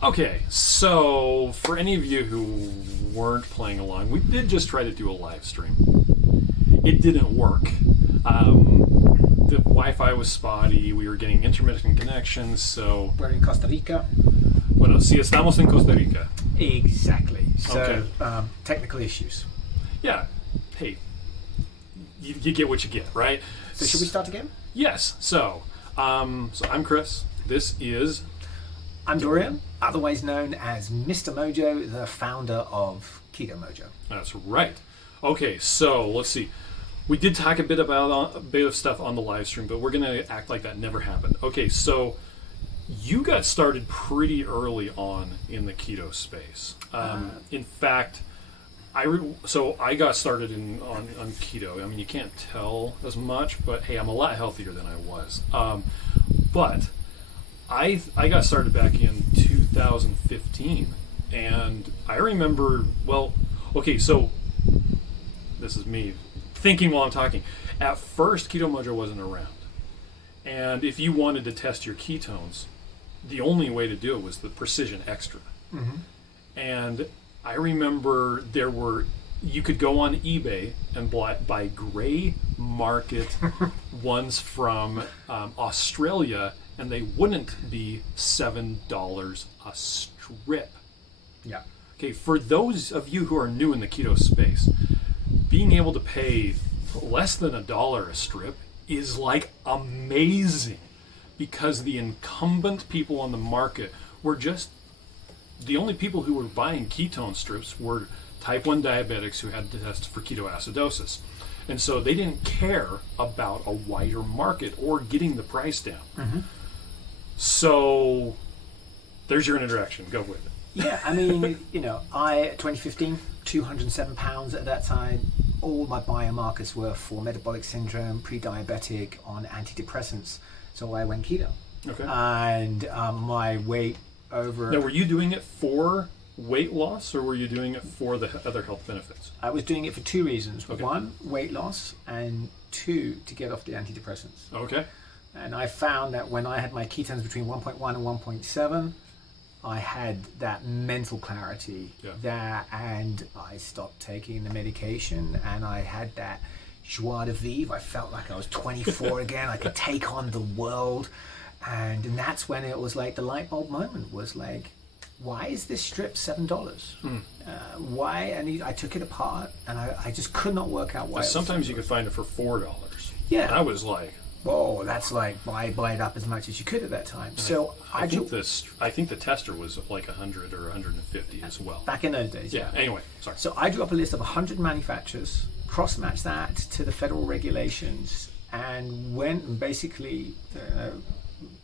Okay, so for any of you who weren't playing along, we did just try to do a live stream. It didn't work. The Wi-Fi was spotty. We were getting intermittent connections, so... We're in Costa Rica. Bueno, sí, estamos en Costa Rica. Exactly. So, Okay. Technical issues. Yeah. Hey, you get what you get, right? So should we start again? Yes. So I'm Chris. This is... I'm Dorian, otherwise known as Mr. Mojo, the founder of Keto Mojo. That's right. Okay, so let's see. We did talk a bit of stuff on the live stream, but we're going to act like that never happened. Okay, so you got started pretty early on in the keto space. In fact, I got started on keto. I mean, you can't tell as much, but hey, I'm a lot healthier than I was. But I got started back in 2015, and I remember, so this is me thinking while I'm talking. At first, Keto Mojo wasn't around, and if you wanted to test your ketones, the only way to do it was the Precision Extra. Mm-hmm. And I remember you could go on eBay and buy gray market ones from Australia, and they wouldn't be $7 a strip. Yeah. Okay, for those of you who are new in the keto space, being able to pay less than $1 a strip is like amazing, because the incumbent people on the market were just the only people who were buying ketone strips were type 1 diabetics who had to test for ketoacidosis. And so they didn't care about a wider market or getting the price down. Mm-hmm. So there's your introduction. Go with it. Yeah, I mean, 2015, 207 pounds at that time. All my biomarkers were for metabolic syndrome, pre-diabetic, on antidepressants. So I went keto. Okay. And my weight over... Now, were you doing it for weight loss, or were you doing it for the other health benefits? I was doing it for two reasons. Okay. One, weight loss, and two, to get off the antidepressants. Okay. And I found that when I had my ketones between 1.1 and 1.7, I had that mental clarity, and I stopped taking the medication, and I had that joie de vivre. I felt like I was 24 again. I could take on the world. And that's when it was like the light bulb moment was like, why is this strip $7? Why? And I took it apart, and I just could not work out why. Sometimes you could find it for $4. Yeah. And I was like, whoa, that's like buy it up as much as you could at that time. So I think the tester was like 100 or 150 as well. Back in those days. Yeah. Anyway, sorry. So I drew up a list of 100 manufacturers, cross-matched that to the federal regulations, and went and basically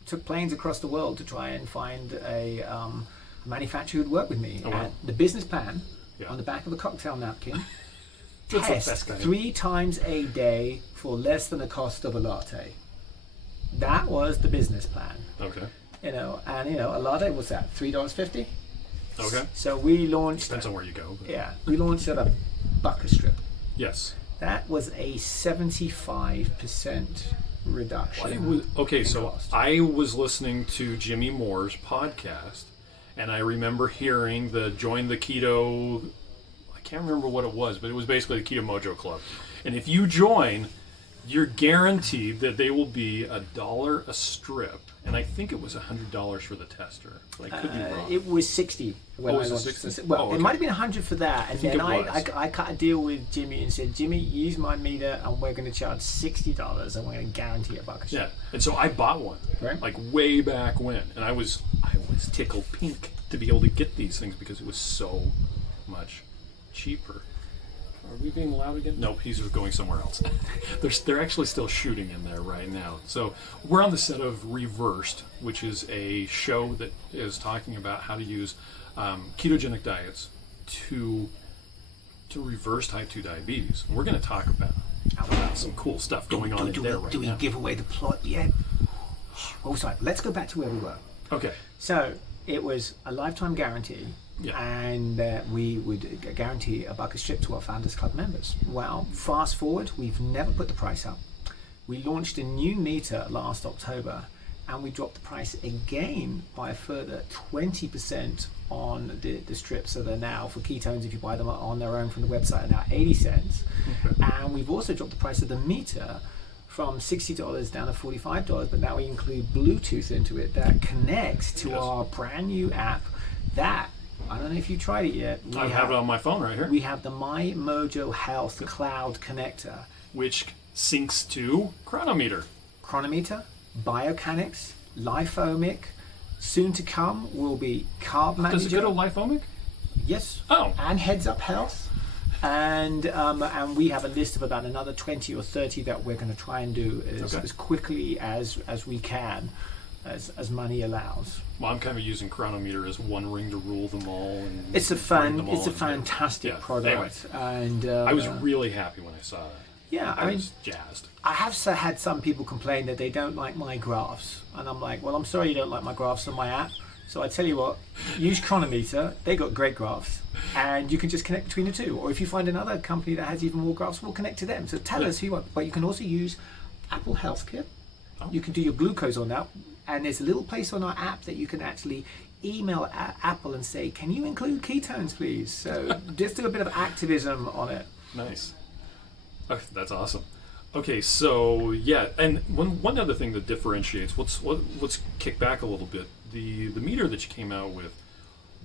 took planes across the world to try and find a manufacturer who'd work with me. Oh, wow. And the business plan on the back of a cocktail napkin. Test 3 times a day for less than the cost of a latte. That was the business plan. Okay. A latte was that $3.50. Okay. So we launched. Depends on where you go. But. Yeah, we launched at $1 a strip. Yes. That was a 75% reduction. Cost. I was listening to Jimmy Moore's podcast, and I remember hearing the Join the Keto. I can't remember what it was, but it was basically the Keto Mojo Club. And if you join, you're guaranteed that they will be $1 a strip. And I think it was $100 for the tester. But I could be wrong. It was 60 when I launched. 60? Well, it might have been 100 for that. And then I cut a deal with Jimmy and said, Jimmy, use my meter, and we're going to charge $60, and we're going to guarantee $1 a strip. Yeah. And so I bought one, right? Like way back when, and I was tickled pink to be able to get these things because it was so much cheaper. Are we being loud again? Nope, he's going somewhere else. They're actually still shooting in there right now. So we're on the set of Reversed, which is a show that is talking about how to use ketogenic diets to reverse type 2 diabetes. And we're going to talk about some cool stuff going on in there right now. Do we give away the plot yet? Oh, sorry. Let's go back to where we were. Okay. So it was a lifetime guarantee. Yeah. And we would guarantee $1 a strip to our Founders Club members. Well, fast forward, we've never put the price up. We launched a new meter last October, and we dropped the price again by a further 20% on the strips. So they're now, for ketones, if you buy them on their own from the website, are now 80 cents. Okay. And we've also dropped the price of the meter from $60 down to $45, but now we include Bluetooth into it that connects to our brand new app that, I don't know if you tried it yet. I have it on my phone right here. We have the My Mojo Health Cloud Connector, which syncs to Chronometer, Biocanics, Lifomic. Soon to come will be Carb Manager. Does it go to Lifomic? Yes. Oh. And Heads Up Health. And we have a list of about another 20 or 30 that we're going to try and do as quickly as we can, as money allows. Well, I'm kind of using Chronometer as one ring to rule them all. And it's a fantastic product. Anyway, and I was really happy when I saw that. Yeah, I was jazzed. I have had some people complain that they don't like my graphs, and I'm like, well, I'm sorry you don't like my graphs on my app. So I tell you what, use Chronometer. They got great graphs, and you can just connect between the two. Or if you find another company that has even more graphs, we'll connect to them. So tell us who you want. But you can also use Apple Health Kit. Oh. You can do your glucose on that, and there's a little place on our app that you can actually email Apple and say, can you include ketones, please? So just do a bit of activism on it. Nice. Oh, that's awesome. Okay, so yeah, and one other thing that differentiates, let's kick back a little bit. The meter that you came out with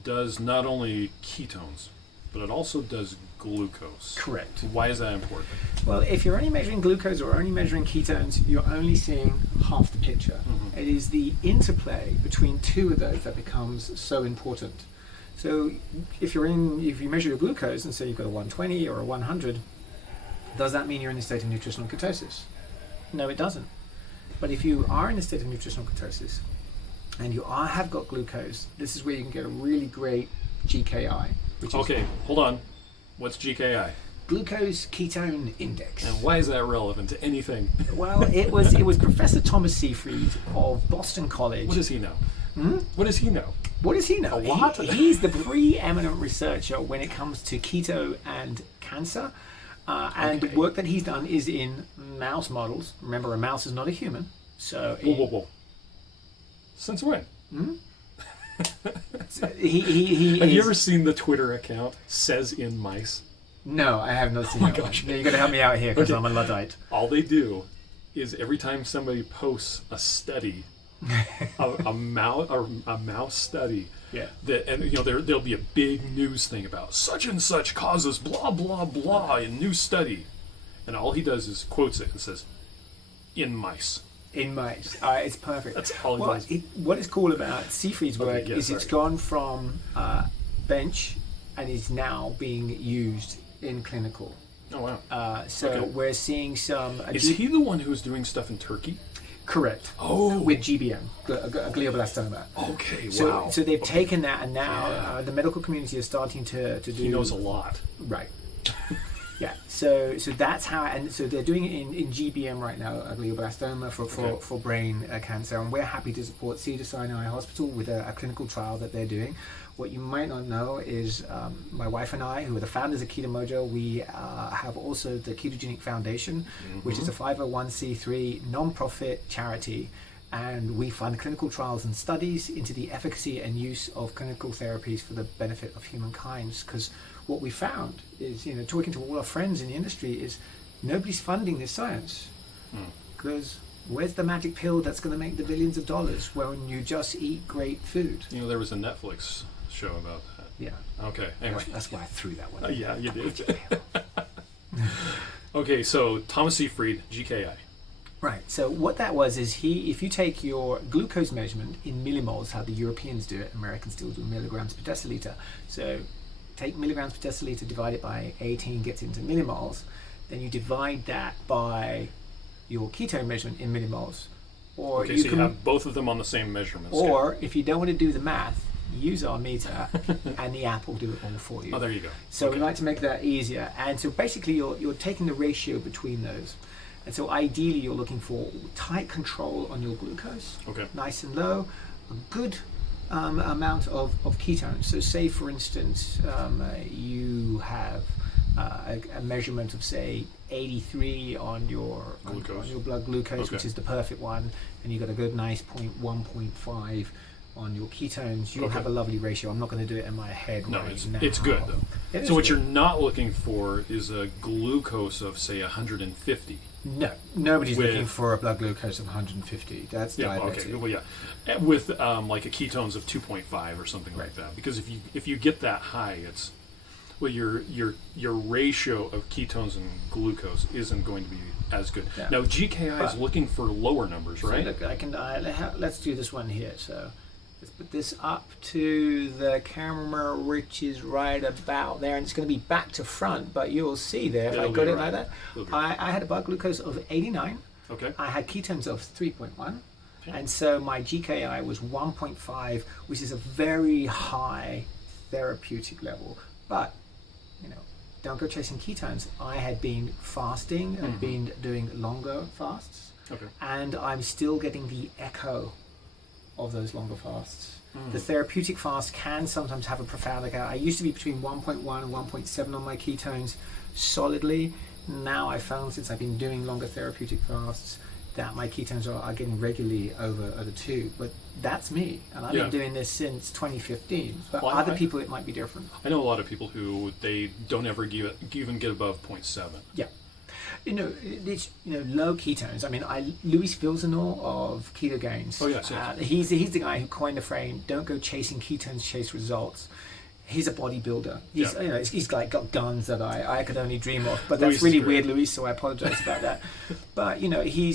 does not only ketones, but it also does glucose. Correct. Why is that important? Well, if you're only measuring glucose or only measuring ketones, you're only seeing half the picture. Mm-hmm. It is the interplay between two of those that becomes so important. So if you measure your glucose and say you've got a 120 or a 100, does that mean you're in a state of nutritional ketosis? No, it doesn't. But if you are in a state of nutritional ketosis and you have got glucose, this is where you can get a really great GKI. Hold on. What's GKI? Glucose Ketone Index. And why is that relevant to anything? Well, it was Professor Thomas Seyfried of Boston College. What does he know? What does he know? What does he know? A lot. He's the preeminent researcher when it comes to keto and cancer. And the work that he's done is in mouse models. Remember, a mouse is not a human. So whoa. Since when? Have you ever seen the Twitter account Says in Mice? No, I have not seen that. Gosh. You're going to help me out here because I'm a Luddite. All they do is every time somebody posts a study, a mouse study, there'll be a big news thing about such and such causes blah blah blah in new study, and all he does is quotes it and says, "In mice." In mice. It's perfect. That's all he does. What is cool about Seyfried's work is it's gone from bench and is now being used in clinical. Oh wow. We're seeing some. Is he the one who's doing stuff in Turkey? Correct. Oh. With GBM, glioblastoma. Okay, wow. So they've taken that, and now the medical community is starting to do. He knows a lot. Right. Yeah. So that's how, and so they're doing it in GBM right now, glioblastoma for brain cancer, and we're happy to support Cedars-Sinai Hospital with a clinical trial that they're doing. What you might not know is my wife and I, who are the founders of Keto Mojo, we have also the Ketogenic Foundation, which is a 501c3 non-profit charity, and we fund clinical trials and studies into the efficacy and use of clinical therapies for the benefit of humankind. Because what we found is, talking to all our friends in the industry, is nobody's funding this science. Because where's the magic pill that's going to make the billions of dollars when you just eat great food? There was a Netflix show about that. Yeah. Okay. Anyway, that's why I threw that one. Yeah, you did. Okay, so Thomas Seyfried, GKI. Right. So what that was is if you take your glucose measurement in millimoles, how the Europeans do it, Americans still do milligrams per deciliter. So take milligrams per deciliter, divide it by 18, gets into millimoles. Then you divide that by your ketone measurement in millimoles. Or so you have both of them on the same measurement scale. Or if you don't want to do the math, use our meter and the app will do it all for you. Oh, there you go. So we like to make that easier. And so basically you're taking the ratio between those. And so ideally you're looking for tight control on your glucose, nice and low, a good amount of ketones. So say for instance you have a measurement of say 83 on your blood glucose, which is the perfect one, and you've got a good nice 0.1.5 on your ketones, you'll have a lovely ratio. I'm not going to do it in my head now. It's good though. So what you're not looking for is a glucose of say 150. No, nobody's looking for a blood glucose of 150. That's diabetic. Okay. Well, with like a ketones of 2.5 or something like that. Because if you get that high, it's your ratio of ketones and glucose isn't going to be as good. Yeah. Now GKI is looking for lower numbers, right? So look, let's do this one here. So let's put this up to the camera, which is right about there, and it's going to be back to front, but you'll see there, if I got it like that, I had a blood glucose of 89. Okay. I had ketones of 3.1, and so my GKI was 1.5, which is a very high therapeutic level. But, don't go chasing ketones. I had been fasting and been doing longer fasts, and I'm still getting the echo of those longer fasts. The therapeutic fast can sometimes have a profound effect. I used to be between 1.1 and 1.7 on my ketones solidly. Now I found, since I've been doing longer therapeutic fasts, that my ketones are getting regularly over the 2. But that's me, and I've been doing this since 2015. But other people, it might be different. I know a lot of people who they don't ever even get above 0.7. Yeah. Low ketones. I mean, Luis Vilsanor of Keto Gains. Oh yes. He's the guy who coined the frame. Don't go chasing ketones, chase results. He's a bodybuilder. He's like got guns that I could only dream of. But that's really weird, Luis. So I apologize about that. But he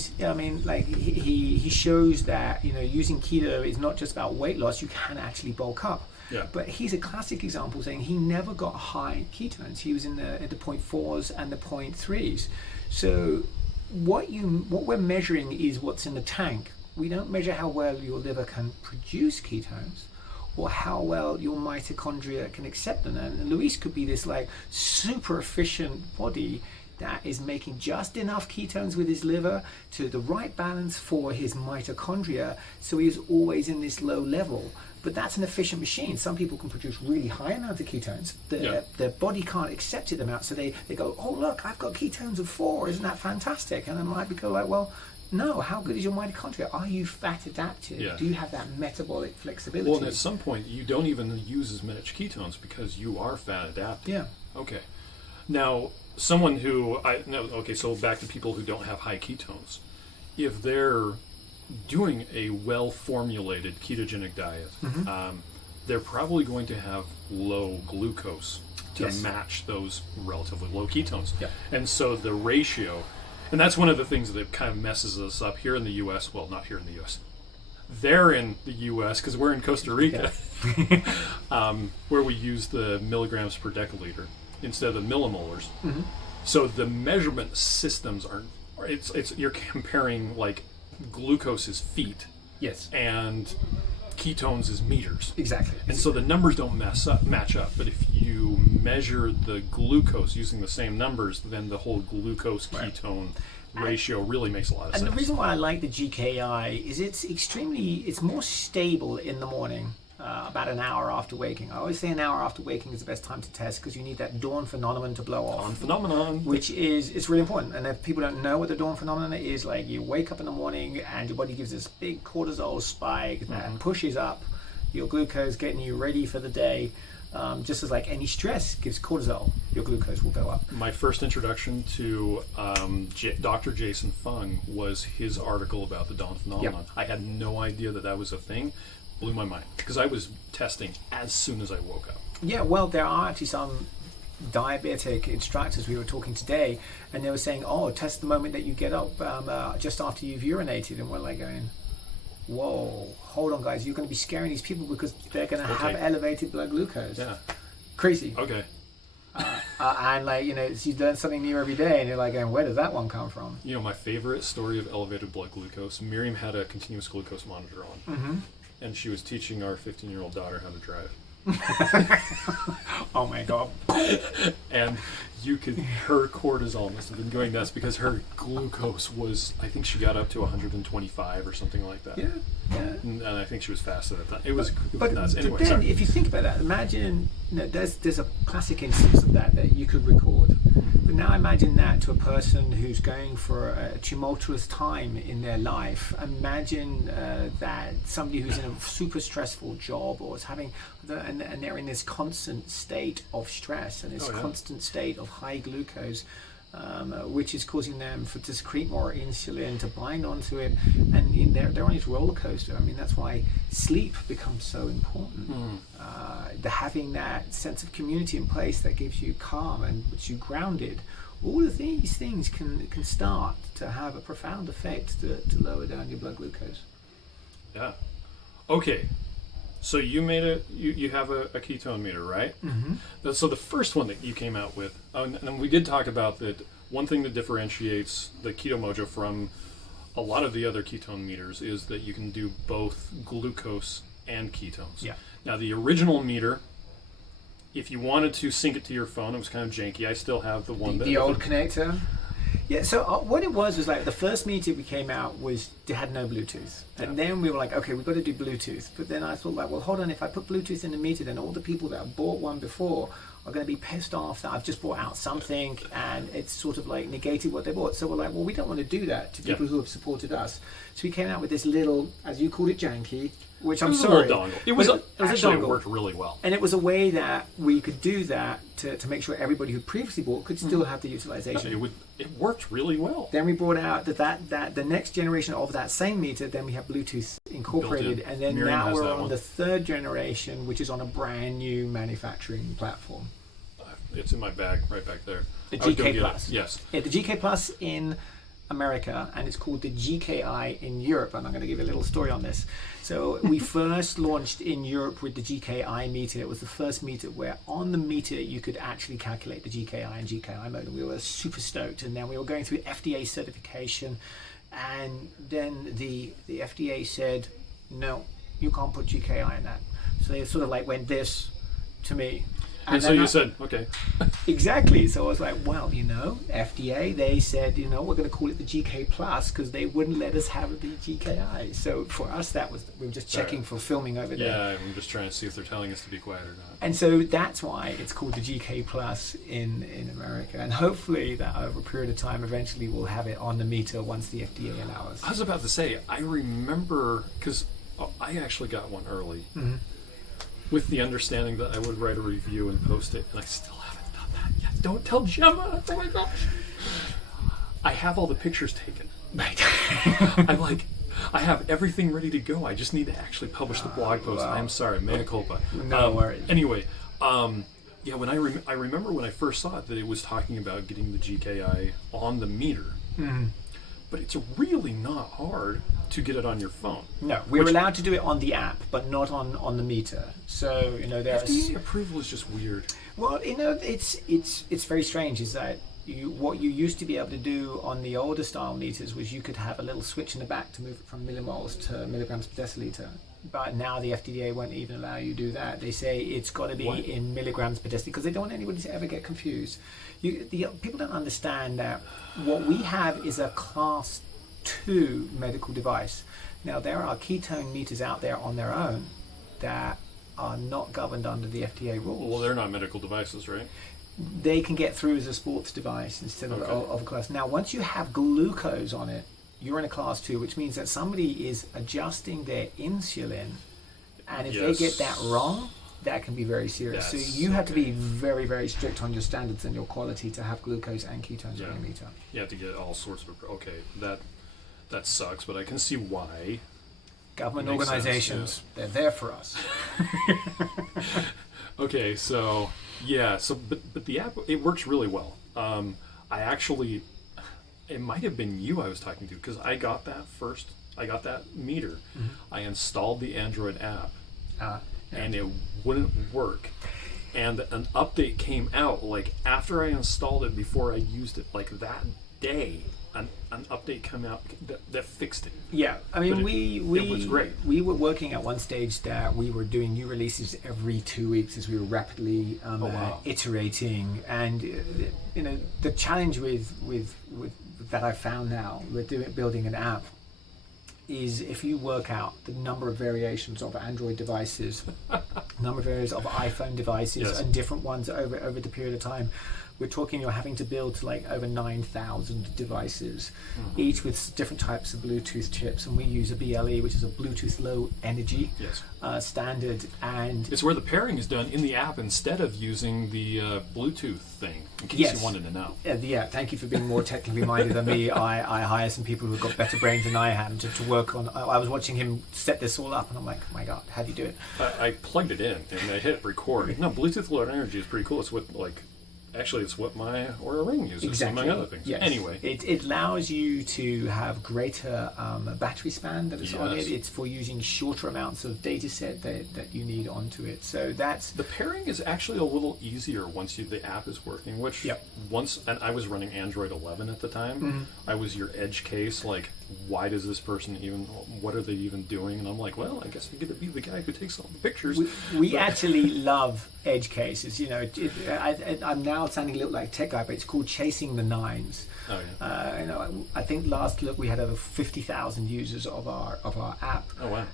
shows that using keto is not just about weight loss. You can actually bulk up. Yeah. But he's a classic example saying he never got high ketones. He was in the 0.4s and the 0.3s. So what we're measuring is what's in the tank. We don't measure how well your liver can produce ketones or how well your mitochondria can accept them. And Luis could be this like super efficient body that is making just enough ketones with his liver to the right balance for his mitochondria, so he's always in this low level. But that's an efficient machine. Some people can produce really high amounts of ketones. Their body can't accept it amount, so they go, oh look, I've got ketones of 4, isn't that fantastic? And then might be go like, well, no, how good is your mitochondria? Are you fat adapted? Yeah. Do you have that metabolic flexibility? Well, and at some point, you don't even use as much ketones because you are fat adapted. Yeah. Okay. Now, someone who so back to people who don't have high ketones. If they're doing a well-formulated ketogenic diet, they're probably going to have low glucose to match those relatively low ketones. Yeah. And so the ratio, and that's one of the things that kind of messes us up here in the U.S. Well, not here in the U.S. They're in the U.S. because we're in Costa Rica, where we use the milligrams per deciliter instead of the millimolars. So the measurement systems aren't. It's you're comparing like glucose is feet, and ketones is meters. Exactly. And so the numbers don't match up. But if you measure the glucose using the same numbers, then the whole glucose ketone ratio really makes a lot of sense. And the reason why I like the GKI is it's more stable in the morning. About an hour after waking. I always say an hour after waking is the best time to test because you need that dawn phenomenon to blow off. Dawn phenomenon. Which it's really important. And if people don't know what the dawn phenomenon is, like you wake up in the morning and your body gives this big cortisol spike that pushes up your glucose, getting you ready for the day. Just as like any stress gives cortisol, your glucose will go up. My first introduction to Dr. Jason Fung was his article about the dawn phenomenon. I had no idea that was a thing. Blew my mind because I was testing as soon as I woke up. Yeah, well, there are actually some diabetic instructors we were talking today, and they were saying, "Oh, test the moment that you get up just after you've urinated," and we're like going, "Whoa, hold on, guys! You're going to be scaring these people because they're going to have elevated blood glucose." Yeah, crazy. Okay. And like you learn something new every day, and you're like, going, "Where does that one come from?" My favorite story of elevated blood glucose. Miriam had a continuous glucose monitor on. And she was teaching our 15-year-old daughter how to drive. Oh my God. And her cortisol must have been going nuts because her glucose was, I think she got up to 125 or something like that. Yeah. And I think she was faster at that. It was nuts. Anyway, but then, if you think about that, imagine, there's a classic instance of that you could record. But now imagine that to a person who's going for a tumultuous time in their life. Imagine that somebody who's in a super stressful job or is having, and they're in this constant state of stress and this constant state of high glucose, which is causing them to secrete more insulin, to bind onto it, and they're on this roller coaster. I mean, that's why sleep becomes so important. Having that sense of community in place that gives you calm and puts you grounded. All of these things can start to have a profound effect to lower down your blood glucose. Yeah. Okay. So you made you have a ketone meter, right? Mm-hmm. So the first one that you came out with, and we did talk about that. One thing that differentiates the Keto Mojo from a lot of the other ketone meters is that you can do both glucose and ketones. Yeah. Now the original meter, if you wanted to sync it to your phone, it was kind of janky. I still have the one the old connector. Yeah, so what it was like the first meter we came out had no Bluetooth. And then we were like, okay, we've got to do Bluetooth. But then I thought, like, well, hold on, if I put Bluetooth in the meter, then all the people that have bought one before are going to be pissed off that I've just brought out something and it's sort of like negated what they bought. So we're like, well, we don't want to do that to people who have supported us. So we came out with this little, as you called it, janky, which I'm sorry. A little dongle. It was actually, it worked really well. And it was a way that we could do that to make sure everybody who previously bought could still have the utilization. It worked really well. Then we brought out that the next generation of that same meter, then we have Bluetooth incorporated, and then now we're on the third generation, which is on a brand new manufacturing platform. It's in my bag, right back there. The GK Plus. Yes. Yeah, the GK Plus in America, and it's called the GKI in Europe, and I'm going to give you a little story on this. So we first launched in Europe with the GKI meter. It was the first meter where on the meter you could actually calculate the GKI and GKI mode, and we were super stoked. And then we were going through FDA certification, and then the FDA said, no, you can't put GKI in that. So they sort of like went this to me. And so you said, okay. Exactly. So I was like, well, FDA, they said, we're going to call it the GK Plus because they wouldn't let us have the GKI. So for us, we were just checking for filming over there. Yeah, I'm just trying to see if they're telling us to be quiet or not. And so that's why it's called the GK Plus in America. And hopefully that over a period of time, eventually we'll have it on the meter once the FDA allows. I was about to say, I remember, because I actually got one early. Mm-hmm. With the understanding that I would write a review and post it, and I still haven't done that yet. Don't tell Gemma! Oh my gosh! I have all the pictures taken. Right. I have everything ready to go. I just need to actually publish the blog post. Wow. I'm sorry, mea culpa. No worries. Anyway, when I remember when I first saw it that it was talking about getting the GKI on the meter. Mm-hmm. But it's really not hard to get it on your phone. No, we're allowed to do it on the app, but not on the meter. So FDA approval is just weird. Well, it's very strange. Is that what you used to be able to do on the older style meters was you could have a little switch in the back to move it from millimoles to milligrams per deciliter. But now the FDA won't even allow you to do that. They say it's got to be in milligrams per deciliter because they don't want anybody to ever get confused. People don't understand that what we have is a class 2 medical device. Now there are ketone meters out there on their own that are not governed under the FDA rules. Well, they're not medical devices, right? They can get through as a sports device instead of a class. Now once you have glucose on it, you're in a class 2, which means that somebody is adjusting their insulin, and if they get that wrong, that can be very serious. So you have to be very, very strict on your standards and your quality to have glucose and ketones on your meter. You have to get all sorts of... Okay, that sucks, but I can see why. Government organizations, they're there for us. Okay, so but the app, it works really well. I actually... It might have been you I was talking to because I got that first. I got that meter. Mm-hmm. I installed the Android app, and it wouldn't work. And an update came out after I installed it, before I used it, that day. An update came out that fixed it. Yeah, I mean, it was great. We were working at one stage that we were doing new releases every 2 weeks as we were rapidly iterating. And the challenge with that I found now with building an app is if you work out the number of variations of Android devices, number of variations of iPhone devices, and different ones over the period of time, we're talking you're having to build like over 9,000 devices, each with different types of Bluetooth chips, and we use a BLE, which is a Bluetooth Low Energy standard, and it's where the pairing is done in the app instead of using the Bluetooth thing, in case you wanted to know. Yeah, thank you for being more technically minded than me. I hire some people who've got better brains than I have to work on. I was watching him set this all up, and I'm like, oh my God, how do you do it? I plugged it in, and I hit record. No, Bluetooth Low Energy is pretty cool. It's what, like, actually, it's what my Oura Ring uses, among other things. Yes. Anyway. It allows you to have greater battery span that is on it. It's for using shorter amounts of data set that you need onto it. So that's... The pairing is actually a little easier once the app is working, which and I was running Android 11 at the time. I was your edge case, like, why does this person what are they even doing? And I'm like, well, I guess I get to be the guy who takes all the pictures. We actually love edge cases. You know, I'm now sounding a little like a tech guy, but it's called chasing the nines. Oh, yeah. I think last look we had over 50,000 users of our app. Oh, wow.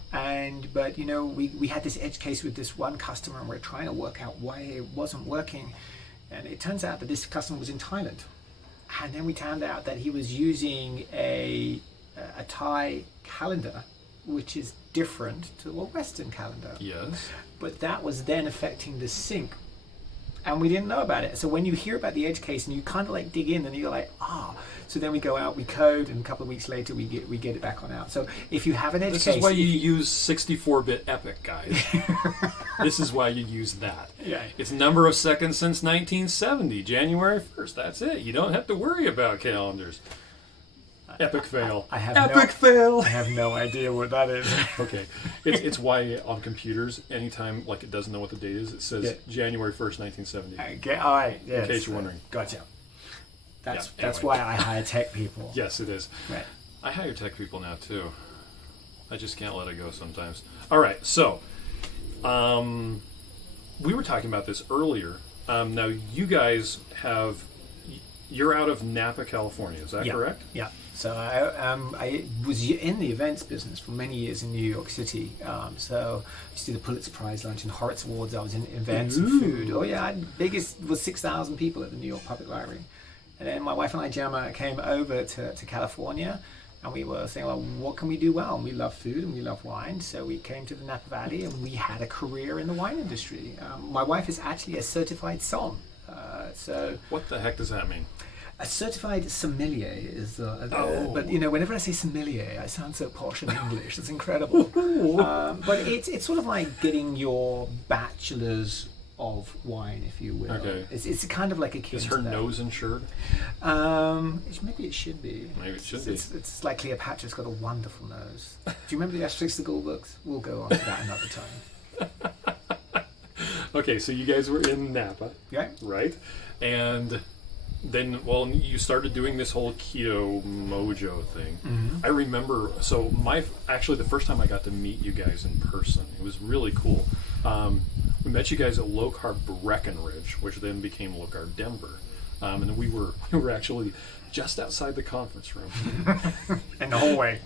But we had this edge case with this one customer, and we're trying to work out why it wasn't working. And it turns out that this customer was in Thailand. And then we found out that he was using a Thai calendar, which is different to a Western calendar. Yes. But that was then affecting the sync. And we didn't know about it. So when you hear about the edge case and you kind of like dig in and you're like, so then we go out, we code, and a couple of weeks later we get it back on out. So if you have an edge case... This is why you use 64-bit Epic, guys. This is why you use that. Yeah. It's number of seconds since 1970, January 1st. That's it. You don't have to worry about calendars. Epic fail. I have no idea what that is. Okay. It's why on computers, anytime like it doesn't know what the date is, it says January 1st, 1970. Okay, all right. Yes. In case you're wondering. Gotcha. That's anyway. why I hire tech people. Yes, it is. Right. I hire tech people now too. I just can't let it go sometimes. All right, so we were talking about this earlier. Now you guys you're out of Napa, California. Is that correct? Yeah. So I was in the events business for many years in New York City. So I used to do the Pulitzer Prize lunch and Horace Awards. I was in events and food. Oh yeah, biggest was 6,000 people at the New York Public Library. And then my wife and I, Gemma, came over to California, and we were saying, well, what can we do well? And we love food and we love wine. So we came to the Napa Valley and we had a career in the wine industry. My wife is actually a certified som. So what the heck does that mean? A certified sommelier is, but whenever I say sommelier, I sound so posh in English. It's incredible. But it's sort of like getting your bachelor's of wine, if you will. Okay. It's kind of like akin Is her to that. nose insured? Maybe it should be. Maybe it should be. It's like Cleopatra's got a wonderful nose. Do you remember the Asterix the Gaul books? We'll go on to that another time. Okay, so you guys were in Napa. Yeah. Right? And then, you started doing this whole Keto Mojo thing. I remember, actually the first time I got to meet you guys in person, it was really cool. We met you guys at Low Carb Breckenridge, which then became Low Carb Denver. And we were actually just outside the conference room. In the hallway.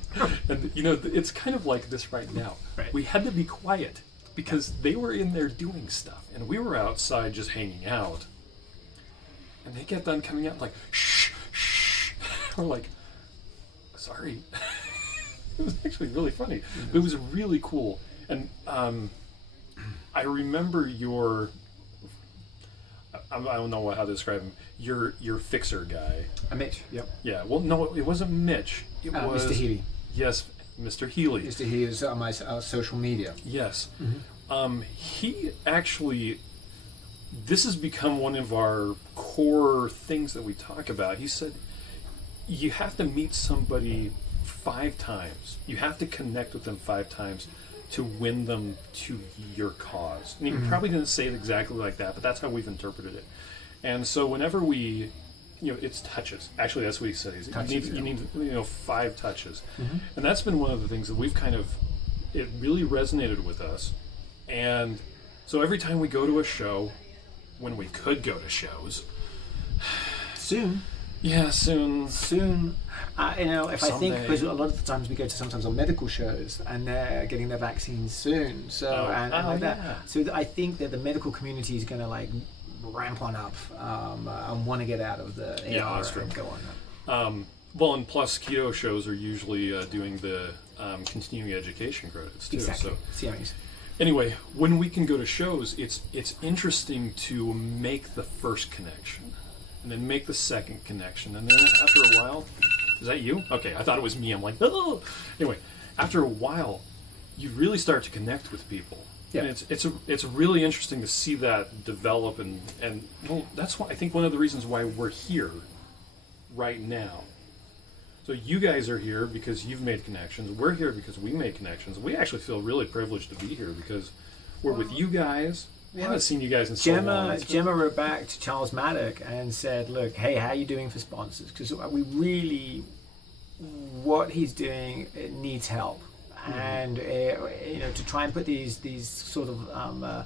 And, it's kind of like this right now. Right. We had to be quiet because they were in there doing stuff, and we were outside just hanging out. And they kept on coming out like, shh, shh. We're like, sorry. It was actually really funny. It was really cool. And I remember I don't know how to describe him, your fixer guy. Mitch, yep. Yeah, well, no, it wasn't Mitch. It was Mr. Healy. Yes, Mr. Healy. Mr. Healy is on my social media. Yes. He actually... This has become one of our core things that we talk about. He said, you have to meet somebody 5 times. You have to connect with them 5 times to win them to your cause. And he probably didn't say it exactly like that, but that's how we've interpreted it. And so whenever it's touches. Actually, that's what he said. You need 5 touches. And that's been one of the things that we've it really resonated with us. And so every time we go to a show, when we could go to shows. Soon. Yeah, soon. Soon. If Someday. I think, because a lot of the times we go to sometimes on medical shows and they're getting their vaccines soon. So, that. So I think that the medical community is going to ramp on up and want to get out of the AR and go on. Well, and plus keto shows are usually doing the continuing education credits too. Exactly. So CMEs. anyway, when we can go to shows, it's interesting to make the first connection, and then make the second connection, and then after a while, is that you? Okay, I thought it was me. I'm like, oh. Anyway, after a while, you really start to connect with people. Yeah. And it's really interesting to see that develop, and well, that's why I think one of the reasons why we're here right now. So you guys are here because you've made connections. We're here because we made connections. We actually feel really privileged to be here because we're with you guys. We haven't seen you guys in so long. Gemma wrote back to Charles Maddock and said, look, hey, how are you doing for sponsors? Because we really, what he's doing, it needs help. And to try and put these sort of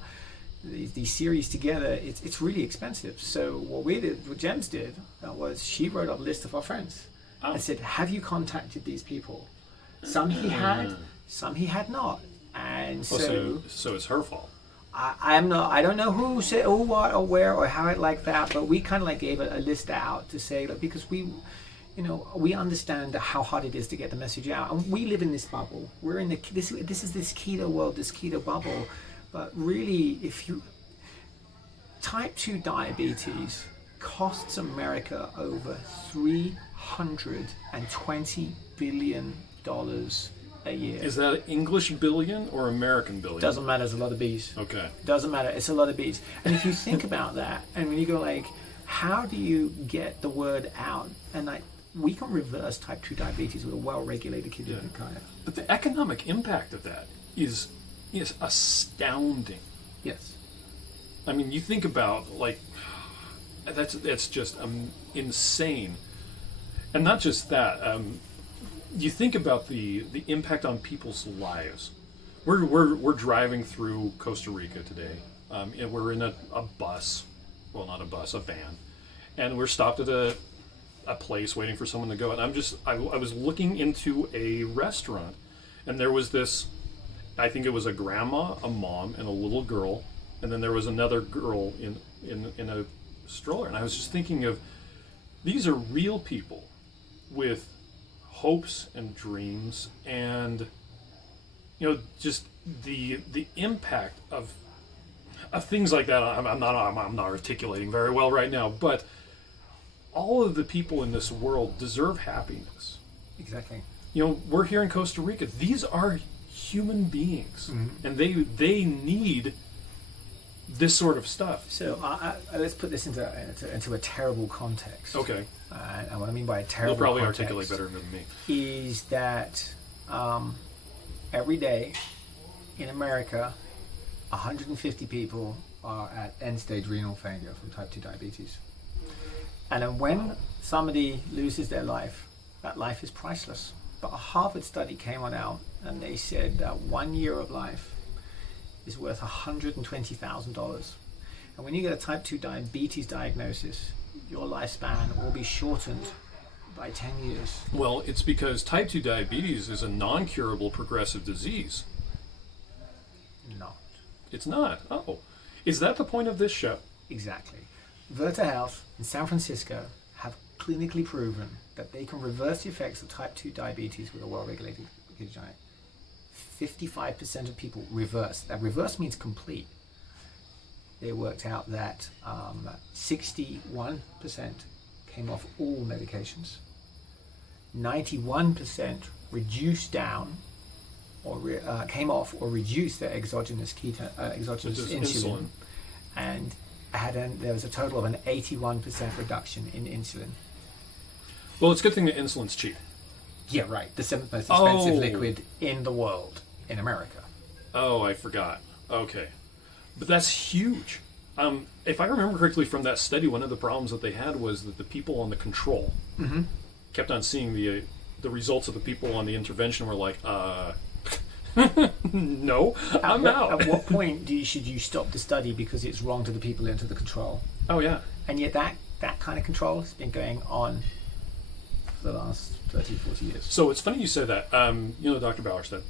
these series together, it's really expensive. So what Gems did was she wrote up a list of our friends and said, have you contacted these people? Some he had, some he had not. And so it's her fault. I don't know who said what or where or how it like that, but we kind of like gave a list out to say, look, because we understand how hard it is to get the message out, and we live in this bubble. We're in this is this keto world, this keto bubble. But really, type 2 diabetes costs America over $320 billion a year. Is that English billion or American billion? Doesn't matter. It's a lot of B's. Okay. Doesn't matter. It's a lot of B's. And if you think about that, and when you go like, how do you get the word out? And like, we can reverse type 2 diabetes with a well-regulated ketogenic diet. But the economic impact of that is astounding. Yes. I mean, you think about like that's just insane, and not just that. You think about the impact on people's lives. We're driving through Costa Rica today, and we're in a bus. Well, not a bus, a van, and we're stopped at a place waiting for someone to go. And I was looking into a restaurant, and there was this. I think it was a grandma, a mom, and a little girl, and then there was another girl in a stroller. And I was just thinking of, these are real people with hopes and dreams, and just the impact of things like that. I'm not articulating very well right now, but all of the people in this world deserve happiness. Exactly. We're here in Costa Rica. These are human beings, and they need this sort of stuff. So let's put this into a terrible context. Okay. And what I mean by a terrible You'll probably context articulate better than me. Is that every day in America, 150 people are at end-stage renal failure from type 2 diabetes. And then when somebody loses their life, that life is priceless. But a Harvard study came out, and they said that 1 year of life is worth $120,000. And when you get a type 2 diabetes diagnosis, your lifespan will be shortened by 10 years. Well, it's because type 2 diabetes is a non-curable progressive disease. Not. It's not. Oh. Is that the point of this show? Exactly. Virta Health in San Francisco have clinically proven that they can reverse the effects of type 2 diabetes with a well-regulated ketogenic diet. 55% of people reverse. That reverse means complete. They worked out that 61% came off all medications. 91% reduced down or came off or reduced their exogenous insulin. And there was a total of an 81% reduction in insulin. Well, it's a good thing that insulin's cheap. Yeah, right. The seventh most expensive liquid in the world, in America. Oh, I forgot. Okay. But that's huge. If I remember correctly from that study, one of the problems that they had was that the people on the control kept on seeing the results of the people on the intervention were like, no, I'm out. At what point should you stop the study because it's wrong to the people into the control? Oh, yeah. And yet that kind of control has been going on for the last 30, 40 years. So it's funny you said that. Dr. Ballerstedt.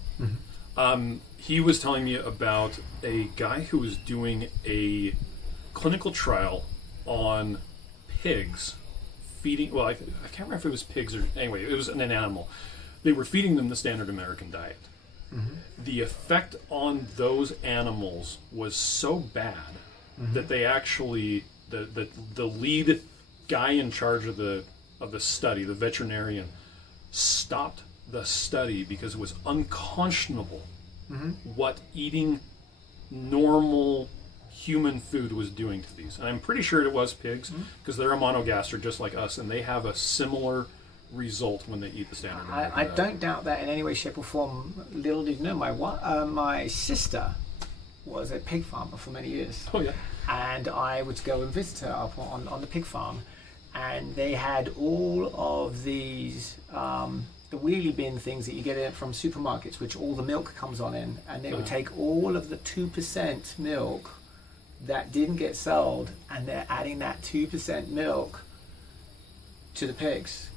He was telling me about a guy who was doing clinical trial on pigs feeding, well, I can't remember if it was pigs or, anyway, it was an animal. They were feeding them the standard American diet. The effect on those animals was so bad that they actually, the lead guy in charge of the study, the veterinarian, stopped the study because it was unconscionable what eating normal human food was doing to these. And I'm pretty sure it was pigs because they're a monogastric just like us, and they have a similar result when they eat the standard American I diet. don't doubt that in any way, shape or form. Little did you know, my sister was a pig farmer for many years. Oh yeah. And I would go and visit her up on the pig farm, and they had all of these the wheelie bin things that you get in from supermarkets, which all the milk comes on in, and they would take all of the 2% milk that didn't get sold, and they're adding that 2% milk to the pigs.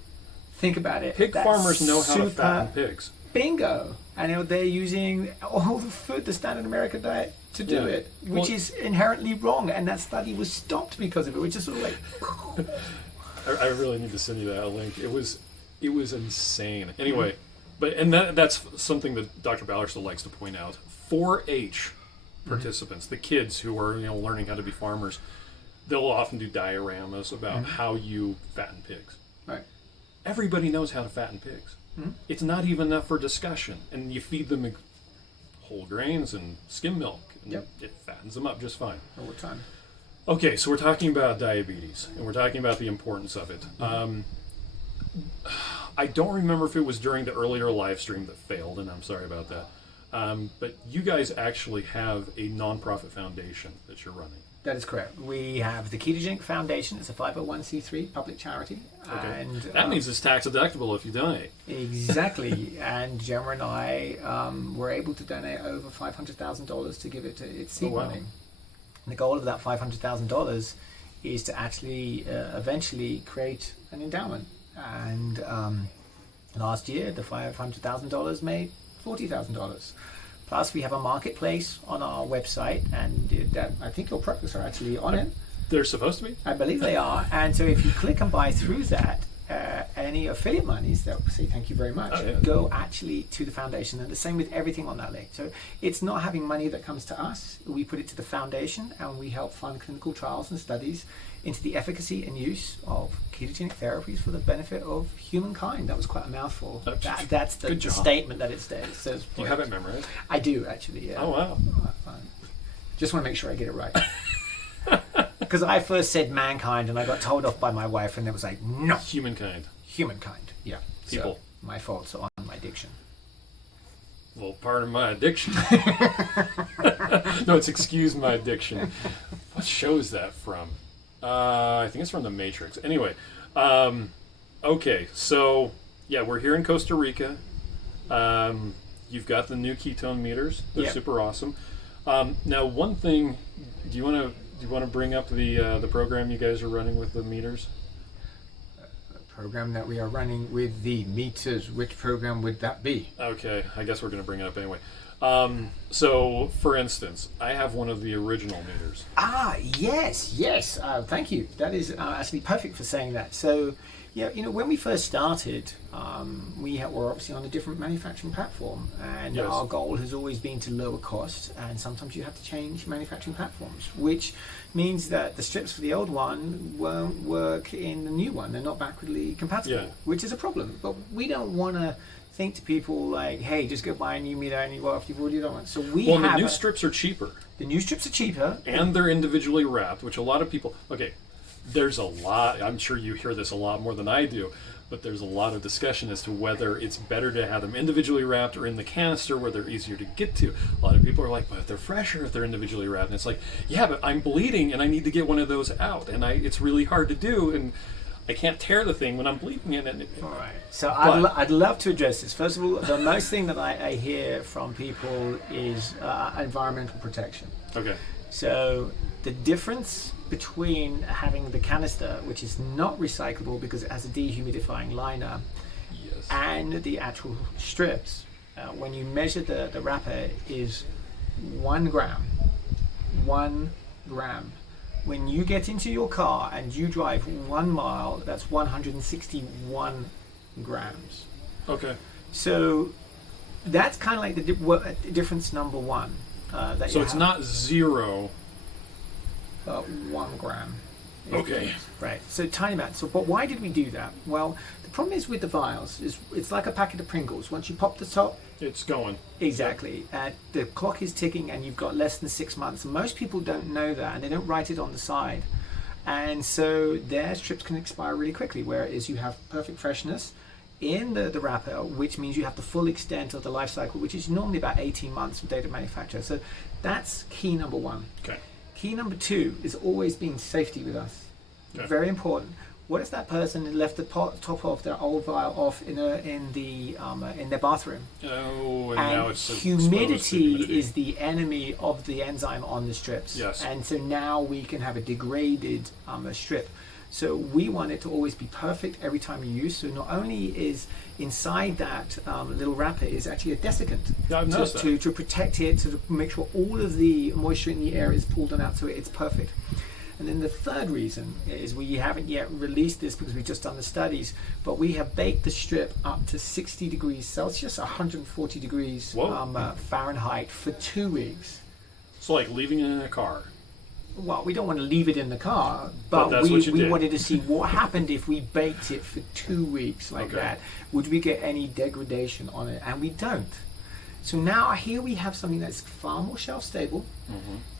Think about it. Pig That's farmers know how to super fatten pigs. Bingo. And they're using all the food, the standard American diet, to do it, which is inherently wrong. And that study was stopped because of it, which is sort of like... I really need to send you that link. It was insane. Anyway, that's something that Dr. Ballard still likes to point out. 4-H participants, the kids who are learning how to be farmers, they'll often do dioramas about how you fatten pigs. Right. Everybody knows how to fatten pigs. It's not even up for discussion. And you feed them whole grains and skim milk, and it fattens them up just fine. All the time. Okay, so we're talking about diabetes, and we're talking about the importance of it. I don't remember if it was during the earlier live stream that failed, and I'm sorry about that. But you guys actually have a nonprofit foundation that you're running. That is correct. We have the Ketogenic Foundation. It's a 501c3 public charity. Okay. And that means it's tax deductible if you donate. Exactly. And Gemma and I were able to donate over $500,000 to give it to its seed money. And the goal of that $500,000 is to actually eventually create an endowment. And last year, the $500,000 made $40,000. Plus, we have a marketplace on our website, and that, I think your products are actually on it. They're supposed to be? I believe they are. And so if you click and buy through that, any affiliate monies, they'll say thank you very much, go actually to the foundation. And the same with everything on that link. So it's not having money that comes to us. We put it to the foundation, and we help fund clinical trials and studies into the efficacy and use of ketogenic therapies for the benefit of humankind. That was quite a mouthful. That's the statement that it says. Do you have it memorized? I do, actually, yeah. Oh, wow. Just want to make sure I get it right. Because I first said mankind, and I got told off by my wife, and it was like, no. Humankind. Humankind, yeah. People. So my faults are on my diction. Well, pardon my addiction. No, it's excuse my addiction. What show is that from? I think it's from The Matrix. Anyway, okay, so, yeah, we're here in Costa Rica. You've got the new ketone meters. They're super awesome. Now, one thing, do you want to bring up the program you guys are running with the meters? Program that we are running with the meters. Which program would that be? Okay, I guess we're going to bring it up anyway. So, for instance, I have one of the original meters. Yes. Thank you. That is actually perfect for saying that. So, yeah, when we first started, we were obviously on a different manufacturing platform, and our goal has always been to lower cost, and sometimes you have to change manufacturing platforms, which means that the strips for the old one won't work in the new one. They're not backwardly compatible, which is a problem. But we don't want to think to people like, hey, just go buy a new meter and you've already done one. So the new strips are cheaper. The new strips are cheaper. And they're individually wrapped, which a lot of people, there's a lot, I'm sure you hear this a lot more than I do, but there's a lot of discussion as to whether it's better to have them individually wrapped or in the canister where they're easier to get to. A lot of people are like, but they're fresher if they're individually wrapped. And it's like, yeah, but I'm bleeding and I need to get one of those out. And it's really hard to do. And I can't tear the thing when I'm bleeding in it. All right. So I'd love to address this. First of all, the most thing that I hear from people is environmental protection. Okay. So the difference between having the canister, which is not recyclable because it has a dehumidifying liner, and the actual strips, when you measure the wrapper, is 1 gram. 1 gram. when you get into your car and you drive 1 mile, that's 161 grams. Okay. So that's kind of like the difference number one. So it's not 0. 1 gram. Okay. Right. So tiny amount. So, but why did we do that? Well, the problem is with the vials is it's like a packet of Pringles. Once you pop the top, it's going. Exactly. The clock is ticking, and you've got less than 6 months. Most people don't know that, and they don't write it on the side. And so their strips can expire really quickly. Whereas you have perfect freshness in the wrapper, which means you have the full extent of the life cycle, which is normally about 18 months from date of manufacture. So that's key number one. Okay. Key number two is always being safety with us. Okay. Very important. What if that person left the top of their old vial off in their bathroom? Oh, and and now it's humidity is the enemy of the enzyme on the strips. Yes. And so now we can have a degraded strip. So we want it to always be perfect every time you use. So not only is inside that little wrapper is actually a desiccant to protect it, to make sure all of the moisture in the air is pulled on out, so it's perfect. And then the third reason is we haven't yet released this because we've just done the studies, but we have baked the strip up to 60 degrees Celsius, 140 degrees Fahrenheit for 2 weeks. So like leaving it in a car. Well, we don't want to leave it in the car, but we wanted to see what happened if we baked it for 2 weeks like that. Would we get any degradation on it? And we don't. So now here we have something that's far more shelf stable.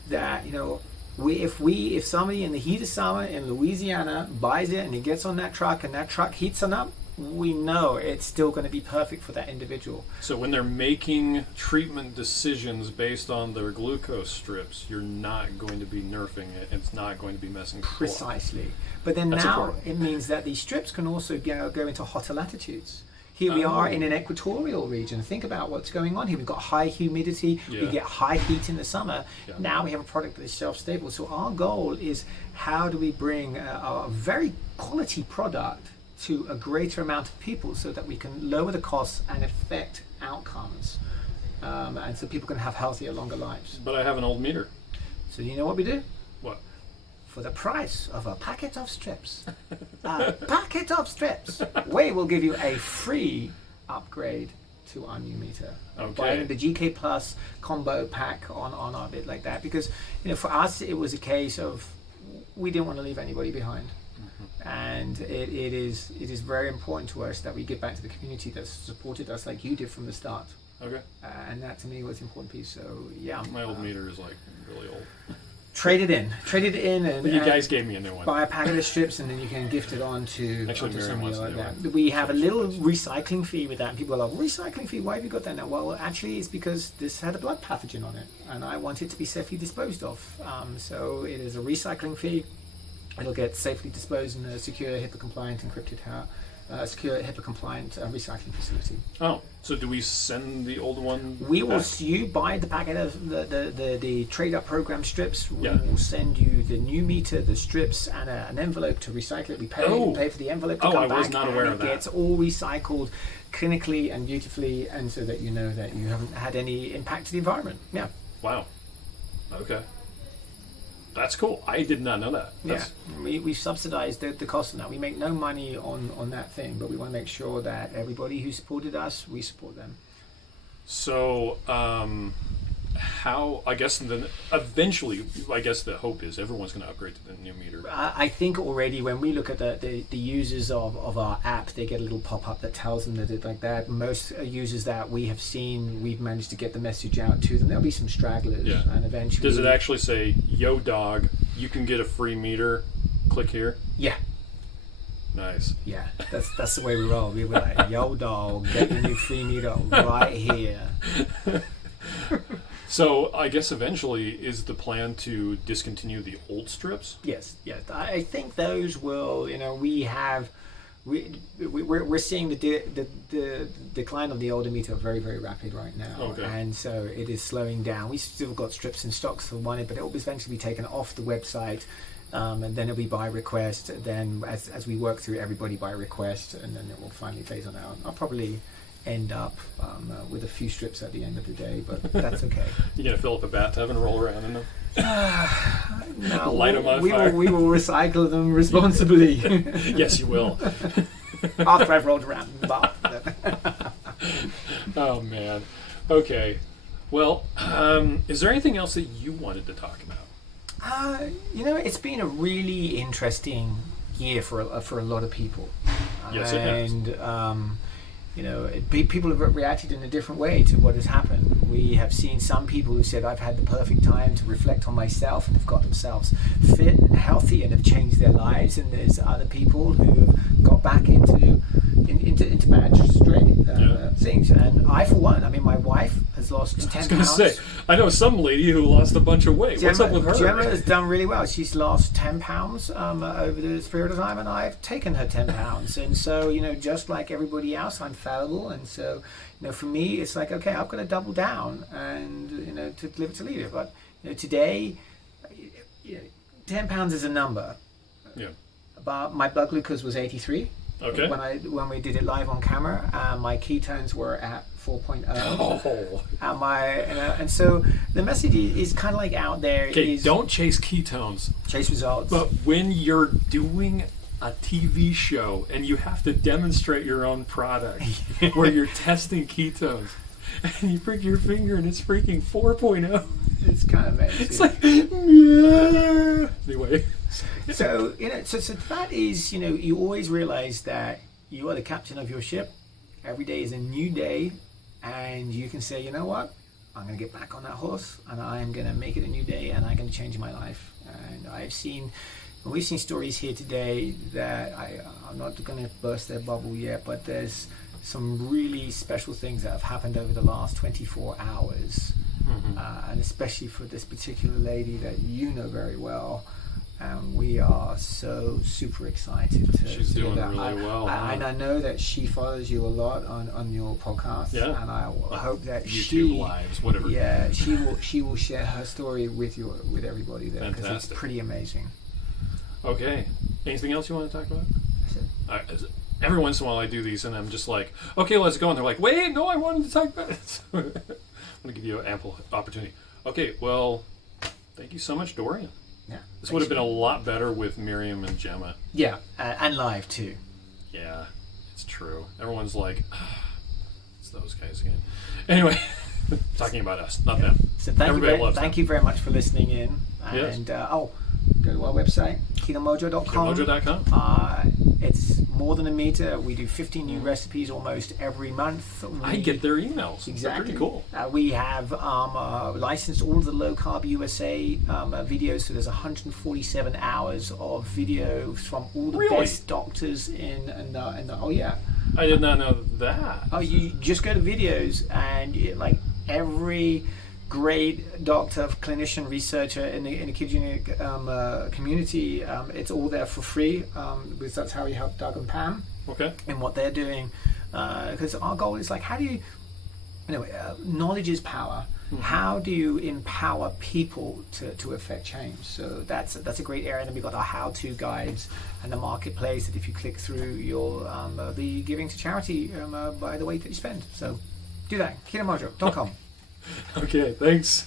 That, you know, if somebody in the heat of summer in Louisiana buys it and it gets on that truck and that truck heats it up, we know it's still going to be perfect for that individual. So when they're making treatment decisions based on their glucose strips, you're not going to be nerfing it. It's not going to be messing with Precisely. But then That's now important. it means that these strips can also go into hotter latitudes. Here we are in an equatorial region. Think about what's going on here. We've got high humidity. We get high heat in the summer. Now we have a product that is shelf-stable. So our goal is, how do we bring a very quality product to a greater amount of people so that we can lower the costs and affect outcomes, and so people can have healthier, longer lives. But I have an old meter. So you know what we do? What? For the price of a packet of strips, we will give you a free upgrade to our new meter. Buying the GK Plus combo pack on our bit like that, because, you know, for us it was a case of we didn't want to leave anybody behind. And it is very important to us that we give back to the community that's supported us like you did from the start. Okay. And that to me was an important piece. So yeah. My old meter is like really old. Trade it in, and you guys gave me a new one. Buy a packet of strips, and then you can gift it on to somebody like that. We have a little recycling fee with that, and people are like, recycling fee? Why have you got that now? Well, actually, it's because this had a blood pathogen on it, and I want it to be safely disposed of. So it is a recycling fee. It'll get safely disposed in a secure, HIPAA-compliant, encrypted secure, HIPAA-compliant recycling facility. Oh, so do we send the old one? We will. You buy the packet of the trade-up program strips. We will send you the new meter, the strips, and an envelope to recycle it. We pay for the envelope to come back. I was not aware of that. It gets all recycled clinically and beautifully, and so that you know that you haven't had any impact to the environment. Yeah. Wow. Okay. That's cool. I did not know that. We subsidize the cost of that. We make no money on that thing, but we want to make sure that everybody who supported us, we support them. So, how, I guess, then eventually, I guess the hope is everyone's going to upgrade to the new meter. I think already when we look at the users of our app, they get a little pop-up that tells them that it's like that. Most users that we have seen, we've managed to get the message out to them. There'll be some stragglers, and eventually... Does it actually say, yo dog, you can get a free meter, click here? Yeah. Nice. Yeah, that's the way we roll. We were like, yo dog, get the new free meter right here. So I guess eventually is the plan to discontinue the old strips? Yes. I think those will. You know, we're seeing the decline of the older meter very, very rapid right now, and so it is slowing down. We still got strips in stock for one, but it will eventually be taken off the website. And then it'll be by request. Then, as we work through everybody by request, and then it will finally phase on out. I'll probably end up with a few strips at the end of the day, but that's okay. You're gonna fill up a bathtub and roll around in them? No, Light them on we fire. we will recycle them responsibly. Yes, you will. After I've rolled around in the bath. Oh man. Okay. Well, is there anything else that you wanted to talk about? It's been a really interesting year for a lot of people. Yes, it has. And people have reacted in a different way to what has happened. We have seen some people who said, I've had the perfect time to reflect on myself, and have got themselves fit and healthy and have changed their lives. And there's other people who have got back into bad straight things. And I, for one, my wife has lost 10 pounds. I was going to say, I know some lady who lost a bunch of weight. What's up with her? Gemma has done really well. She's lost 10 pounds over this period of time, and I've taken her 10 pounds. And so, just like everybody else, I'm fallible. And so, for me, it's like, okay, I've got to double down and, to live it to leave it. But, today, 10 pounds is a number. Yeah. But my blood glucose was 83. Okay. When we did it live on camera, my ketones were at 4.0. Oh. And so the message is kind of like out there. Okay, don't chase ketones. Chase results. But when you're doing a TV show and you have to demonstrate your own product where you're testing ketones and you prick your finger and it's freaking 4.0. It's kind of amazing. It's like, yeah. Anyway. So that is, you always realize that you are the captain of your ship. Every day is a new day, and you can say, you know what, I'm going to get back on that horse, and I'm going to make it a new day, and I'm going to change my life. And we've seen stories here today that I'm not going to burst their bubble yet, but there's some really special things that have happened over the last 24 hours, and especially for this particular lady that you know very well. And we are so super excited to She's do doing that. really well. And I know that she follows you a lot on your podcast. Yeah. And I hope that YouTube lives, whatever. Yeah, she will share her story with everybody there, because it's Fantastic. pretty amazing. Okay. Anything else you want to talk about? Every once in a while I do these and I'm just like, okay, let's go. And they're like, wait, no, I wanted to talk about it. I'm going to give you an ample opportunity. Okay, well, thank you so much, Dorian. Yeah. This would have been a lot better with Miriam and Gemma. Yeah, and live too. Yeah, it's true. Everyone's like, it's those guys again. Anyway, talking about us, not them. So thank you very much for listening in. Yes. And go to our website, ketomojo.com. Mojo.com. It's more than a meter. We do 15 new recipes almost every month. I get their emails. Exactly. They're pretty cool. We have licensed all of the Low Carb USA videos, so there's 147 hours of videos from all the best doctors in oh yeah. I did not know that. Oh, you just go to videos and like every great doctor, clinician, researcher in the ketogenic community, it's all there for free, because that's how we help Doug and Pam in what they're doing, because our goal is like, how do you knowledge is power. How do you empower people to affect change? So that's a great area. And then we've got our how-to guides and the marketplace that if you click through, you'll be giving to charity by the weight that you spend. So do that, ketomojo.com. Okay, thanks.